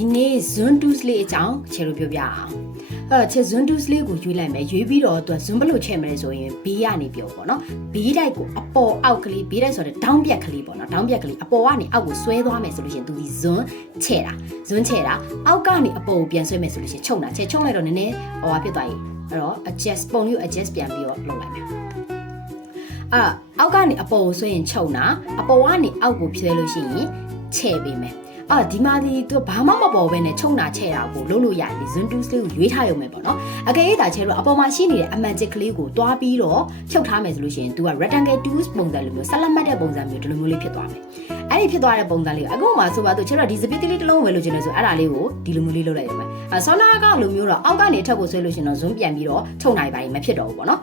ဒီနေ့ zoom tools လေးအကြောင်းချေလို့ပြောပြအောင်ချေ zoom tools လေးကိုရွေးလိုက်မယ်ရွေးပြီးတော့သူ zoom ဘယ်လိုချဲ့မလဲဆိုရင် B ကနေပြောပေါ့နော် B တိုက်ကိုအပေါ်အောက်ကလေး B တိုက်ဆိုတော့ down ပြက်ကလေးပေါ့နော် down ပြက်ကလေးအပေါ်ကနေအောက်ကိုဆွဲသွားမယ်ဆိုလို့ရှိရင်သူဒီ zoom ချဲ့တာအောက်ကနေအပေါ်ကိုပြန်ဆွဲမယ်ဆိုလို့ရှိရင်ချုပ်လိုက်တော့နည်းနည်းဟိုဖြစ်သွားရင်အဲ့တော့ adjust ပုံလေးကို adjust ပြန်ပြီးတော့လုပ်လိုက်မယ်အောက်ကနေအပေါ်ကိုဆွဲရင်ချုပ်တာအပေါ်ကနေအောက်ကိုဖြဲလို့ရှိရင်ချဲ့ပေးမယ်ဒီမှာဒီသူဘာမှမပေါ်ဘဲနဲ့ချုံနာချဲ့တာကိုလုပ်လို့ရတယ် zoom tools လေးကိုရွေးထားရုံပဲပေါ့နော်အကယ်၍ဒါချဲ့တော့အပေါ်မှာရှိနေတဲ့အမှန်ချစ်ကလေးကိုတွားပြီးတော့ဖြုတ်ထားမယ်ဆိုလို့ရှိရင် तू က rectangle tools ပုံစံလိုမျိုးဆက်လက်မှတ်တဲ့ပုံစံမျိုးဒီလိုမျိုးလေးဖြစ်သွားမယ်အဲ့ဒီဖြစ်သွားတဲ့ပုံစံလေးကိုအခုမှဆိုပါတော့ချဲ့တော့ဒီစပစ်လေးတစ်လုံးဝယ်လို့ခြင်းလဲဆိုအဲ့ဒါလေးကိုဒီလိုမျိုးလေးလုပ်လိုက်ရမယ်ဆောနာကလိုမျိုးတော့အောက်ကနေထပ်ကိုဆွဲလို့ရှင်တော့ zoom ပြန်ပြီးတော့ချုံနိုင်ပါရင်မဖြစ်တော့ဘူးပေါ့နော်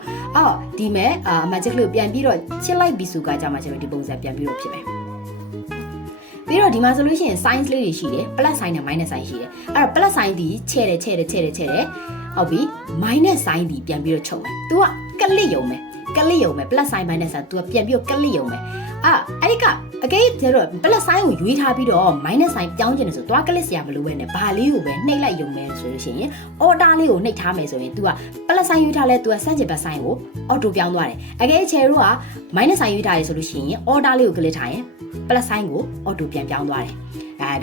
ဒီမဲ့အမှန်ချစ်ကလေးကိုပြန်ပြီးတော့ချစ်လိုက်ပြီးစုကကြမှာချဲ့တော့ဒီပုံစံပြန်ပြီးတော့ဖြစ်မယ်ပြီးတော့ဒီမှာဆိုလို့ရှိရင် signs လေးတွေရှိတယ် plus sign နဲ့ minus sign ရှိတယ်အဲ့တော့ plus sign ဒီချဲ့တယ်ဟုတ်ပြီ minus sign ဒီပြန်ပြီးတော့ချုပ်မယ် तू ကကလစ်ယုံမယ် plus sign minus sign तू ကပြန်ပြီးတော့ကလစ်ယုံမယ်အဲ့ဒီကအကေးကျတော့ plus sign ကိုရွေးထားပြီးတော့ minus sign ပြောင်းကျင်တယ်ဆိုတော့ကလစ်စရာမလိုပဲနဲ့ဘာလေးကိုပဲနှိပ်လိုက်ယုံမယ်ဆိုလို့ရှိရင် order လေးကိုနှိပ်ထားမယ်ဆိုရင် तू က plus sign ရွေးထားလဲ तू ကစန့်ကျင်ဘက် sign ကို auto ပြောင်းသွားတယ်အကေးချယ်တို့က minus sign ရွေးထားရဆိုလို့ရှိရင် order လေးကိုကလစ်ထားရင် plus sign ကို auto ပြန်ပြောင်းသွားတယ်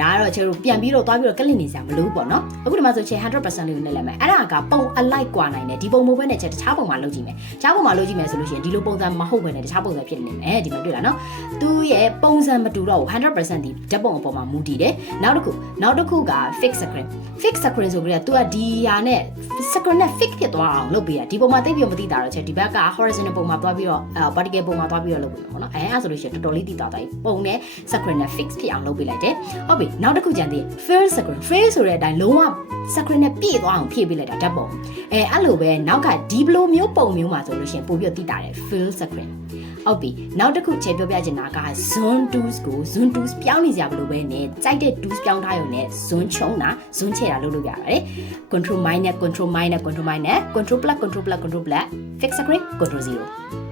ဒါကတော့ချယ်တို့ပြန်ပြီးတော့သွားပြီးတော့ကလစ်နေစရာမလိုဘူးပေါ့နော်အခုဒီမှာဆိုချယ် 100% လေးကိုနှိပ်လိုက်မယ်အဲ့ဒါကပုံအလိုက်ကွာနိုင်တယ်ဒီပုံမိုးပဲနဲ့ချယ်တခြားပုံမှာလုပ်ကြည့်မယ်တခြားပုံမှာလုပ်ကြည့်မယ်ဆိုလို့ရှိရင်ဒီလိုပုံစံမဟုတ်ဘဲနဲ့တခြားပုံစံဖြစ်နေမယ်ဒီမှာတွေ့လားနော်သူရဲ့ပုံစံမတူတော့ဘူး 100% ဒီဓာတ်ပုံအပေါ်မှာမူတည်တယ်နောက်တစ်ခုက fix screen ဆိုပြီးတော့ तू ကဒီဟာနဲ့ screen နဲ့ fix ဖြစ်သွားအောင်လုပ်ပေးတာဒီပုံမှာသိပြီးမသိတာတော့ချယ်ဒီဘက်က horizontal ပုံမှာသွားပြီးတော့ vertical ပုံမှာသွားပြီးတော့လုပ်ပေးမှာပေါ့နော်အဲ့ဆိုလို့ရှိရင်တော်တော်လေးသိတာတိုင်းပုံနဲ့ screen နဲ့ fix ဖြစ်အောင်လုပ်ပေးလိုက်တယ်ဟုတ်ပြီနောက်တစ်ခုကြံသေး fill screen ဆိုတဲ့အတိုင်းလုံးဝ screen နဲ့ပြည့်သွားအောင်ဖြည့်ပေးလိုက်တာဓာတ်ပုံအဲ့လိုပဲနောက်ကဒီဘလိုမျိုးပုံမျိုးမှာဆိုလို့ရှိရင်ပို့ပြီးသိတာတယ် fill screen ဟုတ်ပြီနောက်တစ်ခုချေပြောပြချင်တာက zoom tools ကို zoom tools ပြောင်းနေကြဘလို့ပဲနဲ့ကြိုက်တဲ့ tools ပြောင်းထားရုံနဲ့ zoom ချုံတာ zoom ချဲ့တာလုပ်လို့ရပါတယ် control minus control plus fix screen control 0